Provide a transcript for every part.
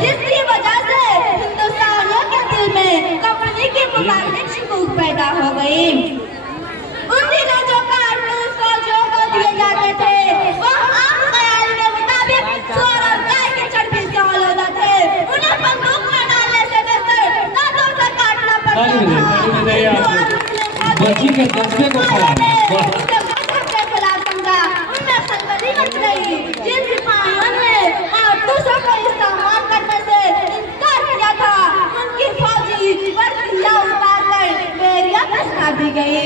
जिसकी वजह से हिंदुस्तानियों के दिल में कंपनी के मुताबिक शिकूक पैदा हो गई। उन दिनों जो कारतूस फौजियों को दिए जाते थे वो आम ख्याल के मुताबिक सुअर और गाय के चर्बी से आलूदा थे। उन्हें बंदूक में डालने से बेहतर दांतों से काटना पड़ता था। बच्ची के दस्ते को जिन सिपाहियों ने कारतूसों का इस्तेमाल करने से इनकार किया था उनकी फौजी वर्दियां उतार कर बेरिया पहना दी गई।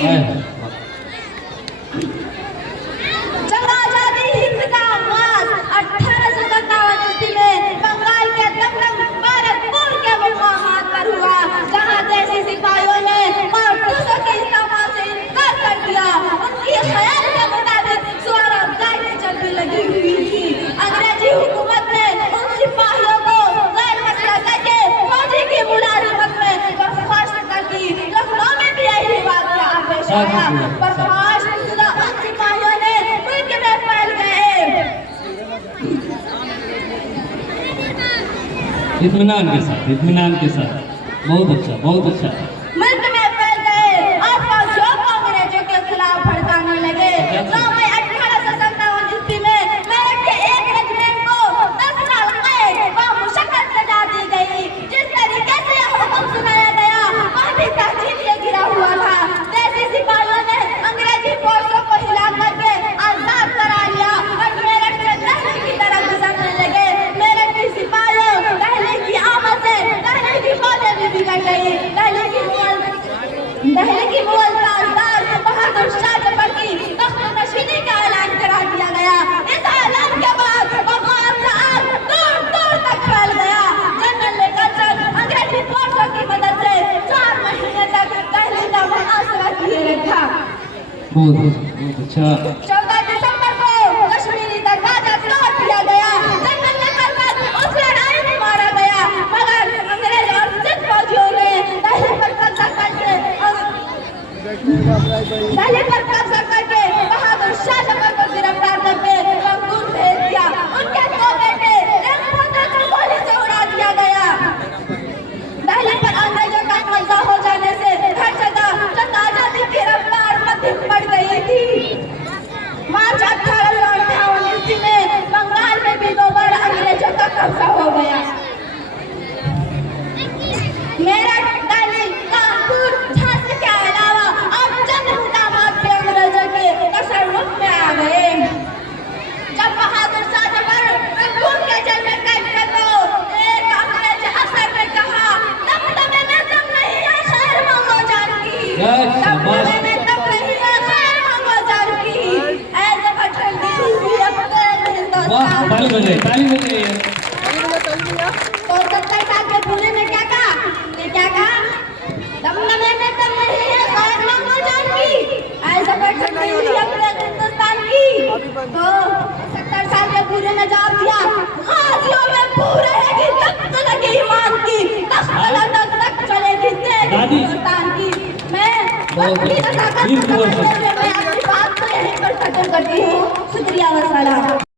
जब आजादी हिंद का आगाज 1857 ईस्वी में बंगाल के दमदम भारतपुर के मुकामात पर हुआ जहां देसी सिपाहियों ने कारतूसों के इस्तेमाल से इनकार कर दिया। उनकी ख्याल के मुताबिक सुअर और गाय की चर्बी लगी हुई थी। अंग्रेजी हुकूमत ने उन सिपाहियों को गैर मसला करके फौजी की मुलाजिमत में बर्खास्त कर दी। लखनऊ में भी यही वाक़या पेश आया। बर्खास्त शुदा उन सिपाहियों ने मुल्क में फैल गए। इत्मीनान के साथ बहुत अच्छा मुल्क में फैल गए और फौजियों को अंग्रेजों के खिलाफ भड़काने लगे। 9 मई 1857 ईस्वी में मेरठ के एक रेजिमेंट को 10 साल कैद व मुशक्कत सजा दी गई। जिस तरीके से यह हुक्म सुनाया गया वह भी तहजीब से घिरा हुआ था। देसी सिपाहियों ने अंग्रेजी फोर्सों को हिला करके आजाद करा लिया और मेरठ से दिल्ली की तरफ गुजरने लगे। मेरठ के सिपाहियों दिल्ली की आमद से दिल्ली की फौजें भी बिगड़ गई। दिल्ली की मुगल ताजदार बहादुर शाह जफर की तख्त नशीनी का ऐलान करा दिया गया। इस ऐलान के बाद बंगाल का आग दूर दूर तक फैल गया। जनरल लेकर अंग्रेजी फोर्सों की मदद से 4 महीने तक दिल्ली का मुहासरा किए रखा। बहुत अच्छा। 14 दिसंबर को कश्मीरी दरवाजा तोड़ दिया गया। जनरल लेकर उस लड़ाई में मारा गया मगर अंग्रेज और सिख फौजियों ने दिल्ली पर कब्जा करके बहादुर शाह जफर को गिरफ्तार करके रंगून भेज दिया। उनके 2 बेटे गोली से उड़ा दिया गया। दिल्ली पर अंग्रेजों का कब्जा हो जाने से हर जगह जंग आजादी की रफ्तार मध्यम बढ़ गई थी। मार्च 1858 ईस्वी में बंगाल में भी दोबारा अंग्रेजों का कब्जा हो गया। मेरठ, दिल्ली, कानपुर, झांसी के अलावा अब चंद मुकामात भी अंग्रेजों के तसर्रुफ में आ गए। जब बहादुर शाह जफर रंगून के जेल में कैद थे तो एक अंग्रेज अफसर ने कहा दमदमे में दम नहीं है खैर मांगो जान की। दमदमे में दम नहीं है खैर मांगो जान की। ऐसे ठंडी हुई अपने हिंदुस्तान। ताली बजे तो 70 साल के बूढ़े ने क्या कहा? दमदमे में दम नहीं है खैर मांगो जान की। ऐसा ठंडी हुई अपने हिंदुस्तान की। तो 70 साल के बूढ़े ने जवाब दिया गाजियों में पूरे रहेगी तक चलेगी ईमान की तक चलेगी तेज हिंदुस्तान की। मैं अपनी बात को यहीं पर खत्म करती हूँ। शुक्रिया व सलाम।